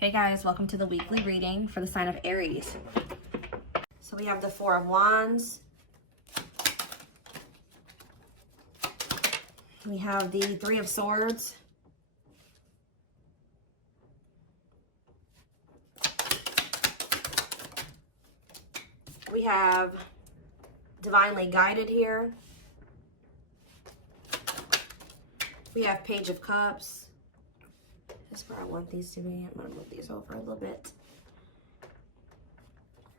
Hey guys, welcome to the weekly reading for the sign of Aries. So we have the Four of Wands. We have the Three of Swords. We have Divinely Guided here. We have Page of Cups. This is where I want these to be. I'm going to move these over a little bit.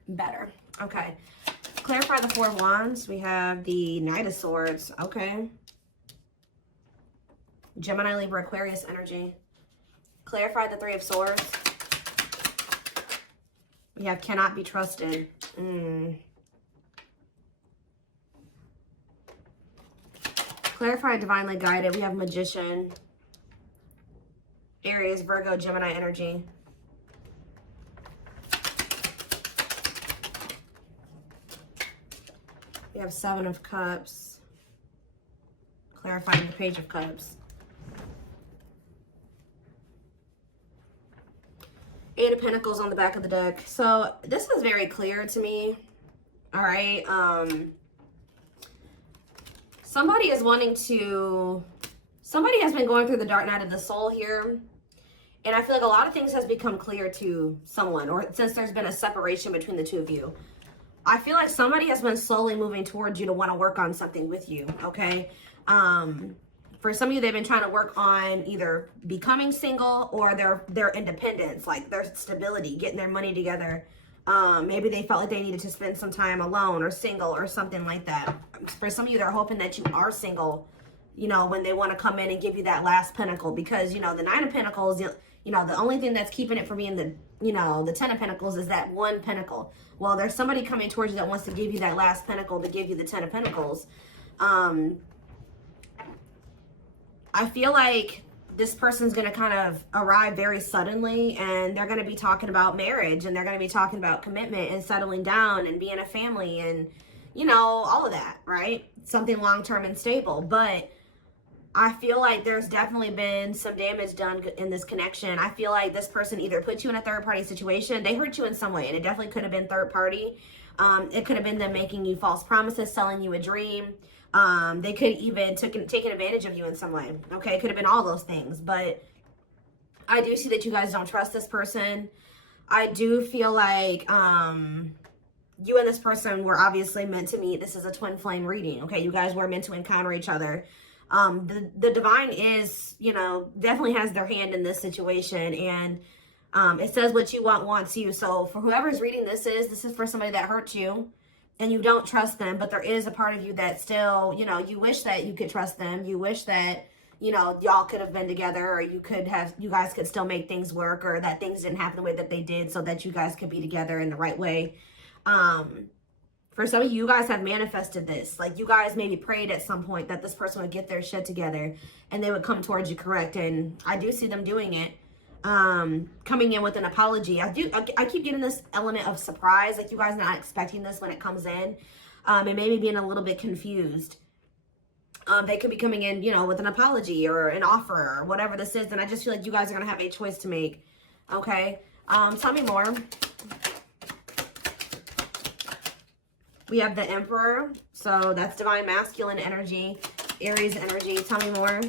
Better. Okay. Clarify the Four of Wands. We have the Knight of Swords. Okay. Gemini, Libra, Aquarius energy. Clarify the Three of Swords. We have Cannot Be Trusted. Clarify Divinely Guided. We have Magician. Aries, Virgo, Gemini energy. We have Seven of Cups. Clarifying the Page of Cups. Eight of Pentacles on the back of the deck. So this is very clear to me. All right. Somebody is wanting to... Somebody has been going through the dark night of the soul here. And I feel like a lot of things has become clear to someone, or since there's been a separation between the two of you. I feel like somebody has been slowly moving towards you to want to work on something with you, okay? For some of you, they've been trying to work on either becoming single or their independence, like their stability, getting their money together. Maybe they felt like they needed to spend some time alone or single or something like that. For some of you, they're hoping that you are single, you know, when they want to come in and give you that last pentacle, because, you know, the Nine of Pentacles, you know, the only thing that's keeping it from being the, you know, the Ten of Pentacles is that one pentacle. Well, there's somebody coming towards you that wants to give you that last pentacle to give you the Ten of Pentacles. I feel like this person's going to kind of arrive very suddenly, and they're going to be talking about marriage, and they're going to be talking about commitment and settling down and being a family and, you know, all of that, right? Something long-term and stable. But I feel like there's definitely been some damage done in this connection. I feel like this person either put you in a third-party situation. They hurt you in some way, and it definitely could have been third-party. It could have been them making you false promises, selling you a dream. They could even taken advantage of you in some way. Okay, it could have been all those things. But I do see that you guys don't trust this person. I do feel like you and this person were obviously meant to meet. This is a twin flame reading. Okay, you guys were meant to encounter each other. The divine is, you know, definitely has their hand in this situation, and it says what you want wants you. So for whoever's reading this is for somebody that hurt you and you don't trust them, but there is a part of you that still, you know, you wish that you could trust them. You wish that, you know, y'all could have been together, or you guys could still make things work, or that things didn't happen the way that they did so that you guys could be together in the right way. For some of you, you guys have manifested this. Like, you guys maybe prayed at some point that this person would get their shit together and they would come towards you, correct? And I do see them doing it. Coming in with an apology. I keep getting this element of surprise, like you guys not expecting this when it comes in, and maybe being a little bit confused. They could be coming in, you know, with an apology or an offer or whatever this is, and I just feel like you guys are going to have a choice to make. Okay? Tell me more. We have the Emperor, so that's divine masculine energy, Aries energy. Tell me more.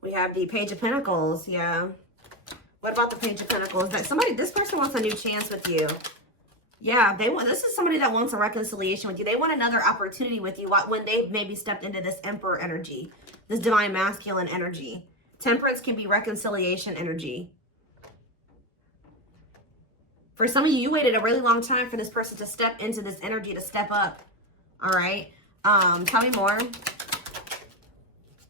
We have the Page of Pentacles. Yeah. What about the Page of Pentacles? That this person wants a new chance with you. Yeah, this is somebody that wants a reconciliation with you. They want another opportunity with you when they've maybe stepped into this Emperor energy, this divine masculine energy. Temperance can be reconciliation energy. For some of you, you waited a really long time for this person to step into this energy, to step up. All right. Tell me more.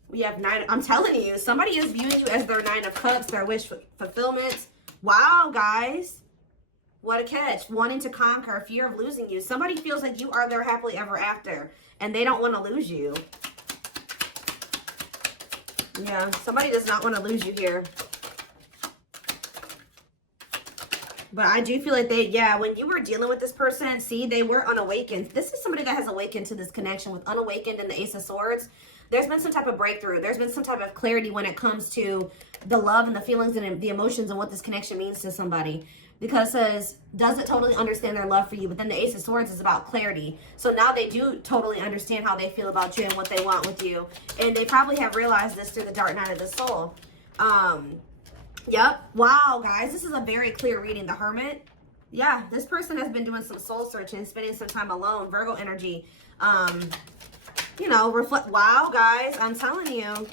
We have I'm telling you, somebody is viewing you as their Nine of Cups, their wish fulfillment. Wow, guys. What a catch. Wanting to conquer, fear of losing you. Somebody feels like you are their happily ever after, and they don't want to lose you. Yeah, somebody does not want to lose you here. But I do feel like when you were dealing with this person, see, they were unawakened. This is somebody that has awakened to this connection with unawakened and the Ace of Swords. There's been some type of breakthrough. There's been some type of clarity when it comes to the love and the feelings and the emotions and what this connection means to somebody. Because it says, does it totally understand their love for you? But then the Ace of Swords is about clarity. So now they do totally understand how they feel about you and what they want with you. And they probably have realized this through the Dark Night of the Soul. Yep. Wow, guys. This is a very clear reading. The Hermit. Yeah, this person has been doing some soul searching, spending some time alone. Virgo energy. You know, reflect. Wow, guys. I'm telling you.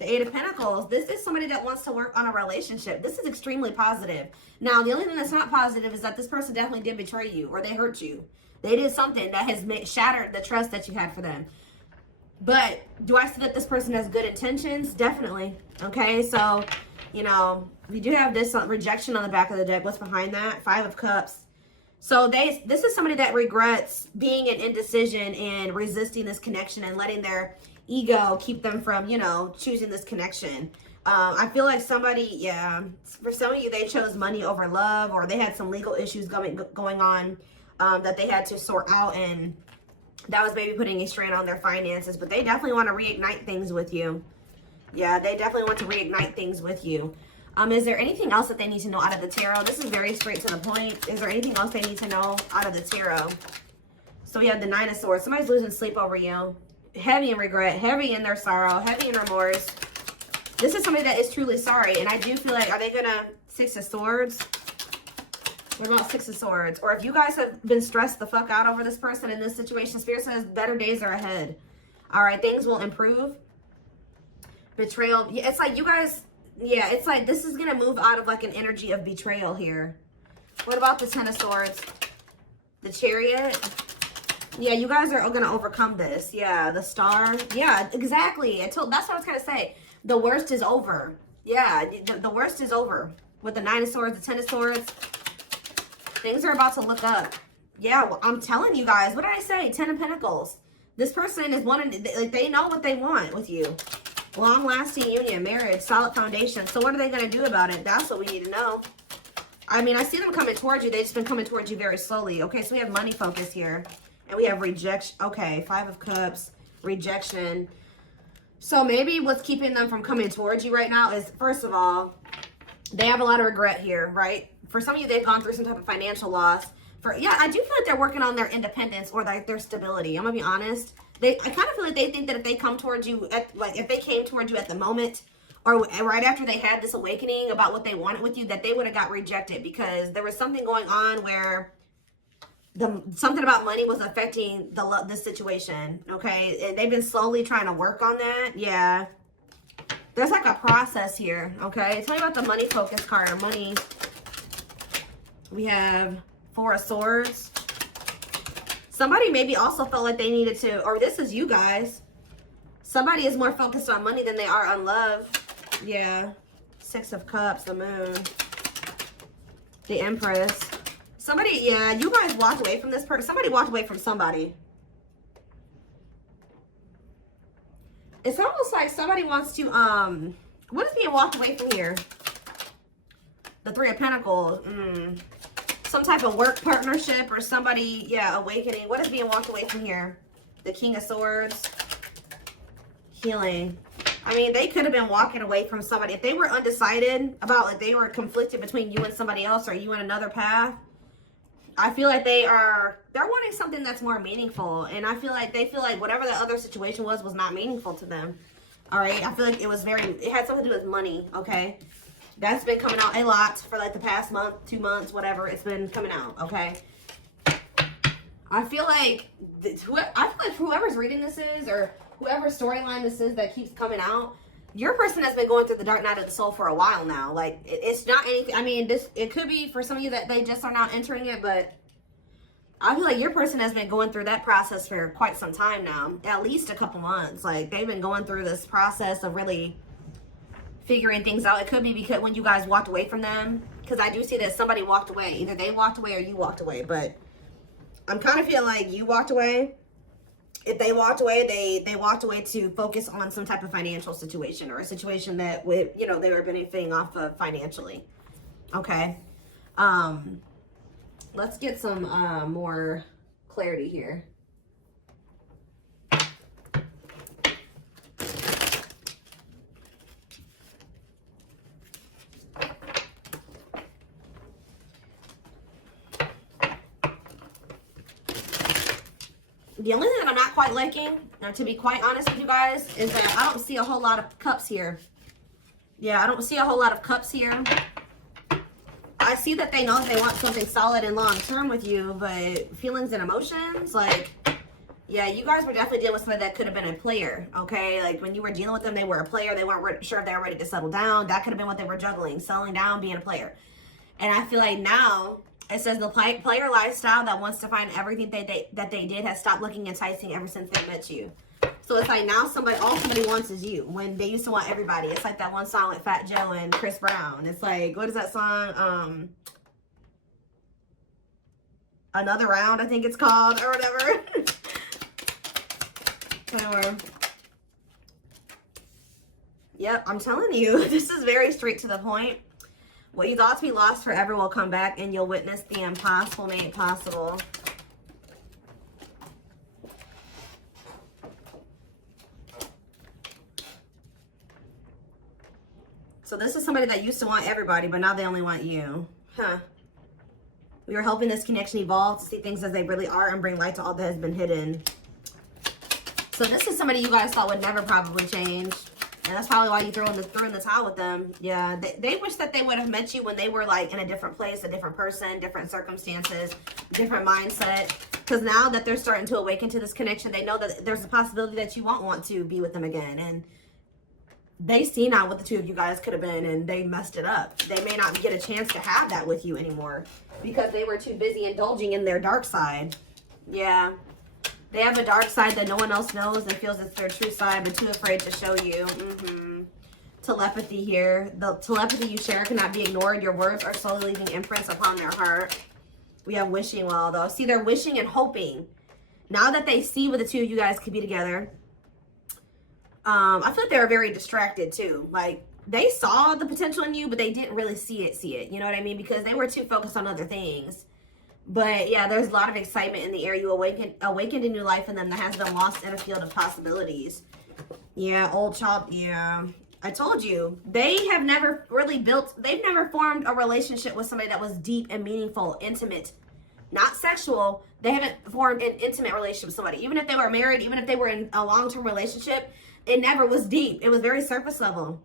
The Eight of Pentacles. This is somebody that wants to work on a relationship. This is extremely positive. Now, the only thing that's not positive is that this person definitely did betray you or they hurt you. They did something that has shattered the trust that you had for them. But do I see that this person has good intentions? Definitely. Okay, so, you know, we do have this rejection on the back of the deck. What's behind that? Five of Cups. So this is somebody that regrets being in indecision and resisting this connection and letting their ego keep them from, you know, choosing this connection. I feel like somebody, yeah, for some of you, they chose money over love, or they had some legal issues going on that they had to sort out, and that was maybe putting a strain on their finances. But they definitely want to reignite things with you. Yeah, they definitely want to reignite things with you. Is there anything else that they need to know out of the tarot? This is very straight to the point. Is there anything else they need to know out of the tarot? So we have the Nine of Swords. Somebody's losing sleep over you. Heavy in regret, heavy in their sorrow, heavy in remorse. This is somebody that is truly sorry. And I do feel like, are they going to Six of Swords? What about Six of Swords? Or if you guys have been stressed the fuck out over this person in this situation, Spirit says better days are ahead. All right, things will improve. Betrayal. Yeah, it's like you guys, yeah, it's like this is going to move out of like an energy of betrayal here. What about the Ten of Swords? The Chariot. Yeah, you guys are going to overcome this. Yeah, the Star. Yeah, exactly. That's what I was going to say. The worst is over. Yeah, the worst is over. With the Nine of Swords, the Ten of Swords. Things are about to look up. Yeah, well, I'm telling you guys. What did I say? Ten of Pentacles. This person is wanting, like, they know what they want with you. Long-lasting union, marriage, solid foundation. So what are they going to do about it? That's what we need to know. I mean, I see them coming towards you. They've just been coming towards you very slowly. Okay, so we have money focus here. And we have rejection. Okay, Five of Cups, rejection. So maybe what's keeping them from coming towards you right now is, first of all, they have a lot of regret here, right? For some of you, they've gone through some type of financial loss. Yeah, I do feel like they're working on their independence or like their stability. I'm gonna be honest. I kind of feel like they think that if they come towards you, if they came towards you at the moment or right after they had this awakening about what they wanted with you, that they would have got rejected because there was something going on where something about money was affecting the situation, okay? And they've been slowly trying to work on that. Yeah. There's like a process here, okay? Tell me about the money focus card or money. We have Four of Swords. Somebody maybe also felt like they needed to, or this is you guys. Somebody is more focused on money than they are on love. Yeah. Six of Cups, the Moon. The Empress. Somebody, yeah, you guys walked away from this person. Somebody walked away from somebody. It's almost like somebody wants to, what is being walked away from here? The Three of Pentacles. Some type of work partnership or somebody, yeah, awakening. What is being walked away from here? The King of Swords. Healing. I mean, they could have been walking away from somebody. If they were undecided about, like, they were conflicted between you and somebody else or you and another path, I feel like they're wanting something that's more meaningful. And I feel like they feel like whatever the other situation was not meaningful to them. All right. I feel like it had something to do with money. Okay. That's been coming out a lot for like the past month, 2 months, whatever. It's been coming out. Okay. I feel like whoever's reading this is, or whoever storyline this is that keeps coming out, your person has been going through the Dark Night of the Soul for a while now. Like, it's not anything. I mean, it could be for some of you that they just are now entering it, but I feel like your person has been going through that process for quite some time now, at least a couple months. Like, they've been going through this process of really figuring things out. It could be because when you guys walked away from them, because I do see that somebody walked away. Either they walked away or you walked away, but I'm kind of feeling like you walked away. If they walked away, they walked away to focus on some type of financial situation or a situation that, you know, they were benefiting off of financially. Okay. Let's get some more clarity here. The only thing that I'm not quite liking, to be quite honest with you guys, is that I don't see a whole lot of cups here. Yeah, I don't see a whole lot of cups here. I see that they know that they want something solid and long-term with you, but feelings and emotions, like, yeah, you guys were definitely dealing with somebody that could have been a player, okay? Like, when you were dealing with them, they were a player. They weren't sure if they were ready to settle down. That could have been what they were juggling, settling down, being a player. And I feel like now, it says the player lifestyle that wants to find everything that they did has stopped looking enticing ever since they met you. So it's like now all somebody wants is you. When they used to want everybody. It's like that one song with Fat Joe and Chris Brown. It's like, what is that song? Another Round, I think it's called, or whatever. Whatever. Yep, I'm telling you, this is very straight to the point. What you thought to be lost forever will come back, and you'll witness the impossible made possible. So this is somebody that used to want everybody, but now they only want you. Huh. We were helping this connection evolve to see things as they really are and bring light to all that has been hidden. So this is somebody you guys thought would never probably change. And that's probably why you threw in the towel with them. Yeah, they wish that they would have met you when they were like in a different place, a different person, different circumstances, different mindset. Because now that they're starting to awaken to this connection, they know that there's a possibility that you won't want to be with them again. And they see now what the two of you guys could have been, and they messed it up. They may not get a chance to have that with you anymore because they were too busy indulging in their dark side. Yeah. They have a dark side that no one else knows and feels it's their true side, but too afraid to show you. Telepathy here. The telepathy you share cannot be ignored. Your words are slowly leaving imprints upon their heart. We have wishing well, though. See, they're wishing and hoping. Now that they see what the two of you guys could be together, I feel like they were very distracted, too. Like, they saw the potential in you, but they didn't really see it. You know what I mean? Because they were too focused on other things. But yeah, there's a lot of excitement in the air. You awakened a new life in them that has been lost in a field of possibilities. Yeah, old child. Yeah, I told you. They have never really they've never formed a relationship with somebody that was deep and meaningful, intimate, not sexual. They haven't formed an intimate relationship with somebody. Even if they were married, even if they were in a long-term relationship, it never was deep. It was very surface level.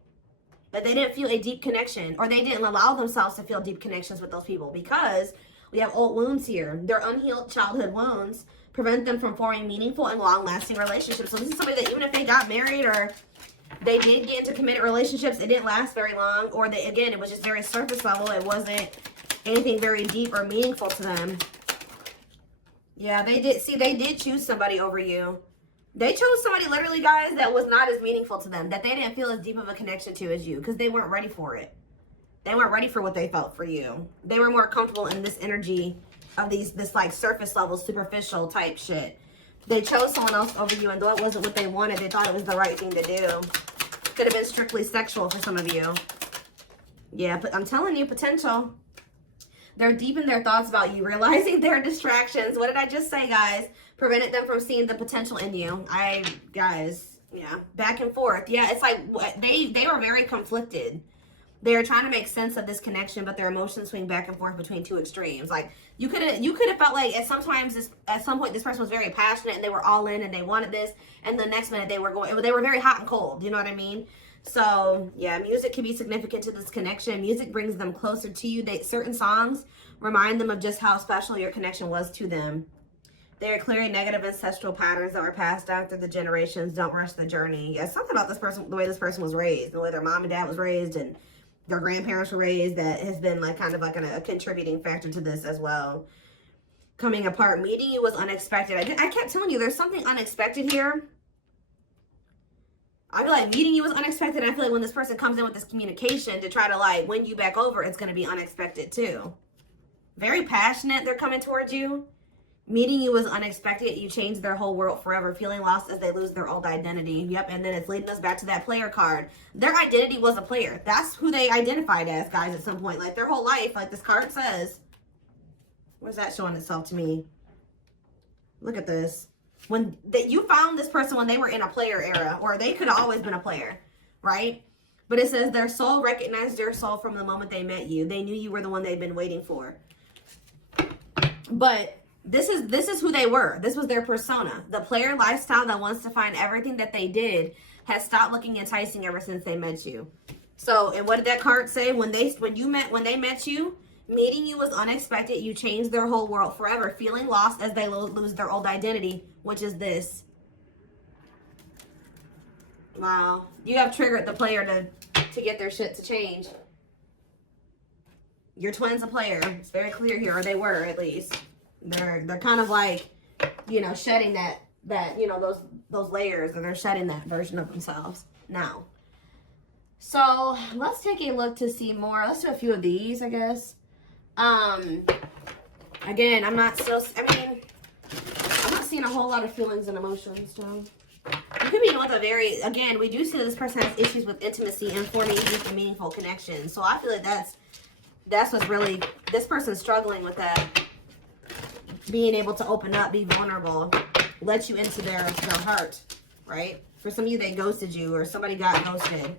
But they didn't feel a deep connection, or they didn't allow themselves to feel deep connections with those people because we have old wounds here. Their unhealed childhood wounds prevent them from forming meaningful and long-lasting relationships. So this is somebody that even if they got married or they did get into committed relationships, it didn't last very long. Or again, it was just very surface level. It wasn't anything very deep or meaningful to them. Yeah, they did choose somebody over you. They chose somebody, literally, guys, that was not as meaningful to them, that they didn't feel as deep of a connection to as you because they weren't ready for it. They weren't ready for what they felt for you. They were more comfortable in this energy of this like surface level, superficial type shit. They chose someone else over you, and though it wasn't what they wanted, they thought it was the right thing to do. Could have been strictly sexual for some of you. Yeah, but I'm telling you, potential. They're deep in their thoughts about you, realizing their distractions. What did I just say, guys? Prevented them from seeing the potential in you. Guys, yeah, back and forth. Yeah, it's like they were very conflicted. They're trying to make sense of this connection, but their emotions swing back and forth between two extremes. Like you could have felt like at some point this person was very passionate and they were all in and they wanted this, and the next minute they were very hot and cold. You know what I mean? So yeah, music can be significant to this connection. Music brings them closer to you. Certain songs remind them of just how special your connection was to them. They are clearing negative ancestral patterns that were passed down through the generations. Don't rush the journey. Yeah, something about this person, the way this person was raised, the way their mom and dad was raised, and their grandparents were raised, that has been like kind of like a contributing factor to this as well. Coming apart. Meeting you was unexpected. I kept telling you there's something unexpected here. I feel like meeting you was unexpected. I feel like when this person comes in with this communication to try to like win you back over, it's going to be unexpected too. Very passionate. They're coming towards you. Meeting you was unexpected. You changed their whole world forever. Feeling lost as they lose their old identity. Yep, and then it's leading us back to that player card. Their identity was a player. That's who they identified as, guys, at some point. Like, their whole life, like this card says. Where's that showing itself to me? Look at this. You found this person when they were in a player era, or they could have always been a player, right? But it says their soul recognized your soul from the moment they met you. They knew you were the one they'd been waiting for. But This is who they were. This was their persona. The player lifestyle that wants to find everything that they did has stopped looking enticing ever since they met you. So, and what did that card say? When they met you, meeting you was unexpected. You changed their whole world forever, feeling lost as they lose their old identity, which is this. Wow. You have triggered the player to get their shit to change. Your twin's a player. It's very clear here, or they were at least. They're kind of like, you know, shedding that you know, those layers, and they're shedding that version of themselves now. So let's take a look to see more. Let's do a few of these, I guess. Again, I'm not seeing a whole lot of feelings and emotions, Joe. You could be with a very, again, we do see that this person has issues with intimacy and forming deep and meaningful connections. So I feel like that's what's really, this person's struggling with that. Being able to open up, be vulnerable, let you into their heart, right? For some of you, they ghosted you, or somebody got ghosted.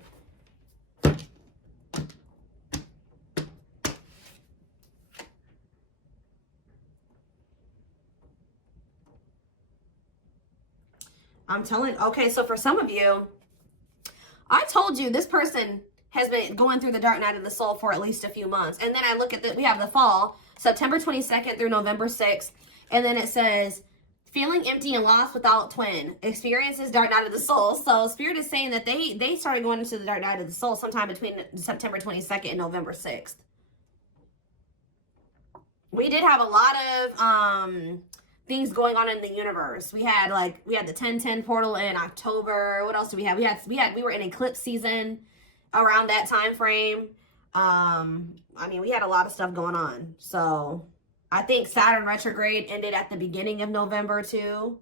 I'm telling, okay, so for some of you, I told you this person has been going through the dark night of the soul for at least a few months. And then I look at we have the fall, September 22nd through November 6th. And then it says, feeling empty and lost without twin, experiences dark night of the soul. So Spirit is saying that they started going into the dark night of the soul sometime between September 22nd and November 6th. We did have a lot of things going on in the universe. We had the 1010 portal in October. What else do we have? We were in eclipse season around that time frame. I mean, we had a lot of stuff going on. So I think Saturn retrograde ended at the beginning of November too.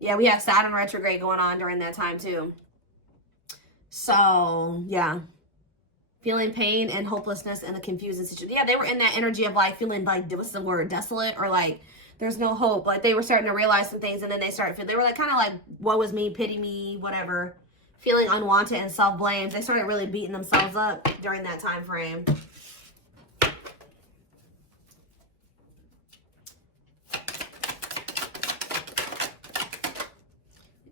Yeah, we have Saturn retrograde going on during that time too. So yeah, feeling pain and hopelessness and the confusing situation. Yeah, they were in that energy of like feeling like, what's the word, desolate, or like there's no hope. Like they were starting to realize some things, and then they were like kind of like, woe is me, pity me, whatever. Feeling unwanted and self-blame. They started really beating themselves up during that time frame.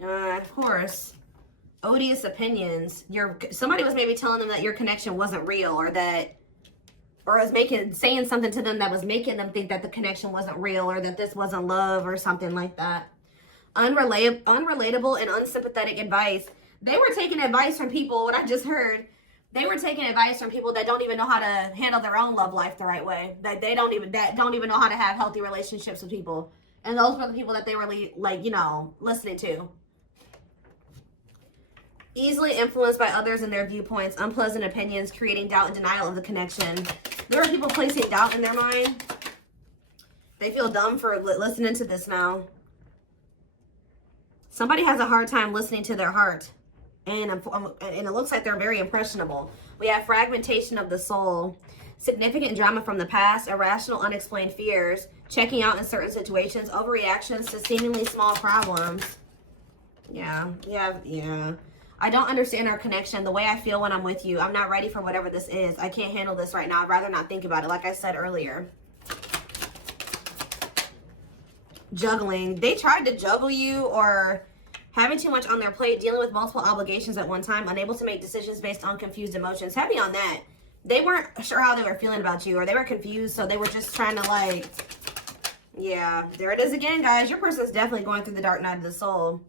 Of course, odious opinions. Somebody was maybe telling them that your connection wasn't real, or was saying something to them that was making them think that the connection wasn't real, or that this wasn't love, or something like that. Unrelatable and unsympathetic advice. They were taking advice from people, what I just heard, they were taking advice from people that don't even know how to handle their own love life the right way. That don't even know how to have healthy relationships with people. And those were the people that they were like, you know, listening to. Easily influenced by others and their viewpoints, unpleasant opinions, creating doubt and denial of the connection. There are people placing doubt in their mind. They feel dumb for listening to this now. Somebody has a hard time listening to their heart. And it looks like they're very impressionable. We have fragmentation of the soul, significant drama from the past, irrational, unexplained fears, checking out in certain situations, overreactions to seemingly small problems. Yeah. I don't understand our connection, the way I feel when I'm with you. I'm not ready for whatever this is. I can't handle this right now. I'd rather not think about it, like I said earlier. Juggling. They tried to juggle you, or having too much on their plate, dealing with multiple obligations at one time, unable to make decisions based on confused emotions. Heavy on that. They weren't sure how they were feeling about you, or they were confused, so they were just trying to like, yeah, there it is again, guys. Your person's definitely going through the dark night of the soul.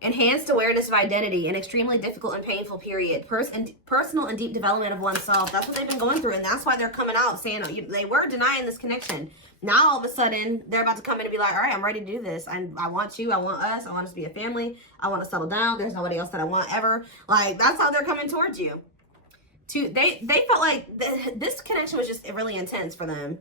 Enhanced awareness of identity, an extremely difficult and painful period. Personal and deep development of oneself. That's what they've been going through, and that's why they're coming out saying they were denying this connection. Now, all of a sudden, they're about to come in and be like, all right, I'm ready to do this. I want you. I want us. I want us to be a family. I want to settle down. There's nobody else that I want ever. Like, that's how they're coming towards you. They felt like this connection was just really intense for them.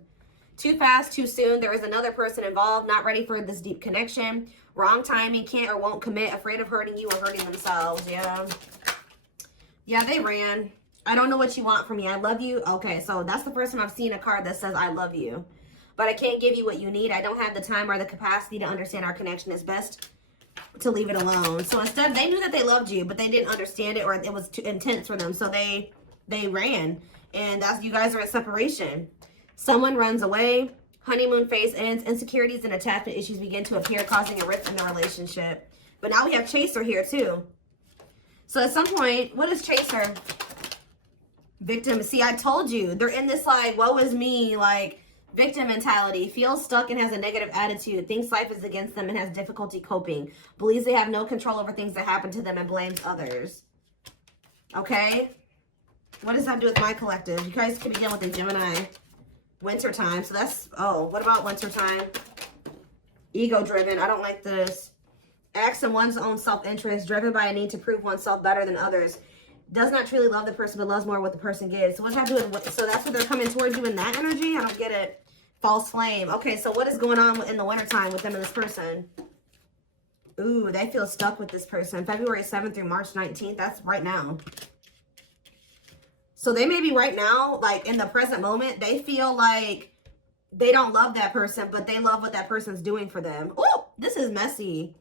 Too fast, too soon. There is another person involved, not ready for this deep connection. Wrong timing, can't or won't commit, afraid of hurting you or hurting themselves. Yeah, they ran. I don't know what you want from me. I love you. Okay, so that's the first time I've seen a card that says I love you. But I can't give you what you need. I don't have the time or the capacity to understand our connection. It's best to leave it alone. So instead, they knew that they loved you, but they didn't understand it, or it was too intense for them. So they ran. And that's, you guys are in separation. Someone runs away. Honeymoon phase ends. Insecurities and attachment issues begin to appear, causing a rift in the relationship. But now we have chaser here too. So at some point, what is chaser? Victim. See, I told you. They're in this like, woe is me, like victim mentality. Feels stuck and has a negative attitude. Thinks life is against them and has difficulty coping. Believes they have no control over things that happen to them and blames others. Okay? What does that do with my collective? You guys can begin with the Gemini. Wintertime. So that's, oh, what about wintertime? Ego-driven. I don't like this. Acts in one's own self-interest. Driven by a need to prove oneself better than others. Does not truly love the person, but loves more what the person gives. So what does that do with, so that's what they're coming towards you in that energy? I don't get it. False flame. Okay, so what is going on in the wintertime with them and this person? Ooh, they feel stuck with this person. February 7th through March 19th. That's right now. So they may be right now, like in the present moment, they feel like they don't love that person, but they love what that person's doing for them. Oh, this is messy.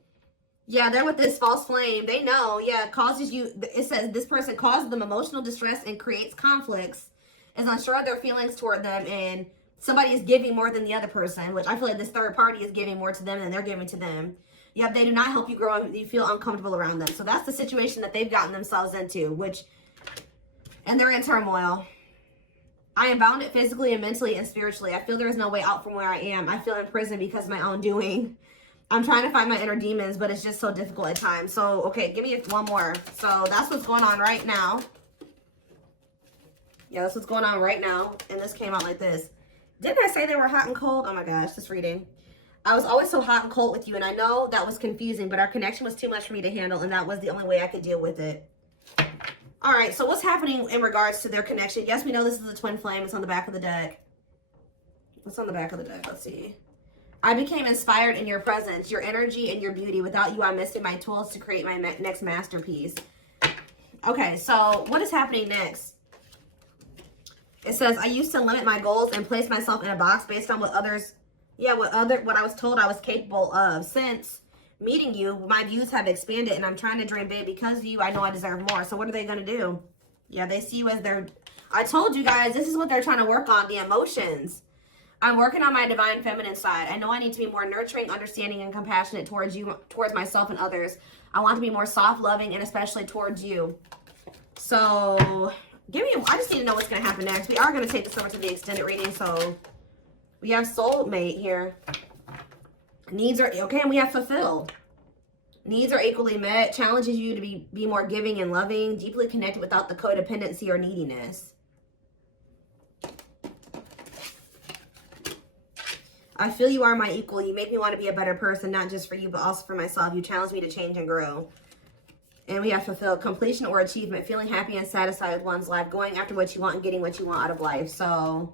Yeah, they're with this false flame. They know, yeah, it causes you, it says this person causes them emotional distress and creates conflicts, is unsure of their feelings toward them, and somebody is giving more than the other person, which I feel like this third party is giving more to them than they're giving to them. Yep, they do not help you grow and you feel uncomfortable around them. So that's the situation that they've gotten themselves into, which, and they're in turmoil. I am bounded physically and mentally and spiritually. I feel there is no way out from where I am. I feel imprisoned because of my own doing. I'm trying to find my inner demons, but it's just so difficult at times. So, okay, give me one more. So, that's what's going on right now. Yeah, that's what's going on right now. And this came out like this. Didn't I say they were hot and cold? Oh my gosh, this reading. I was always so hot and cold with you, and I know that was confusing, but our connection was too much for me to handle, and that was the only way I could deal with it. All right, so what's happening in regards to their connection? Yes, we know this is a twin flame. It's on the back of the deck. What's on the back of the deck? Let's see. I became inspired in your presence, your energy, and your beauty. Without you, I'm missing my tools to create my next masterpiece. Okay, so what is happening next? It says, I used to limit my goals and place myself in a box based on what others, what I was told I was capable of. Since meeting you, my views have expanded, and I'm trying to dream big. Because of you, I know I deserve more. So what are they going to do? Yeah, they see you as their, I told you guys, this is what they're trying to work on, the emotions. I'm working on my divine feminine side. I know I need to be more nurturing, understanding, and compassionate towards you, towards myself and others. I want to be more soft, loving, and especially towards you. So, I just need to know what's going to happen next. We are going to take this over to the extended reading. So, we have soulmate here. Needs are, okay, and we have fulfilled. Needs are equally met. Challenges you to be more giving and loving. Deeply connected without the codependency or neediness. I feel you are my equal. You make me want to be a better person, not just for you, but also for myself. You challenge me to change and grow. And we have fulfilled. Completion or achievement. Feeling happy and satisfied with one's life. Going after what you want and getting what you want out of life. So,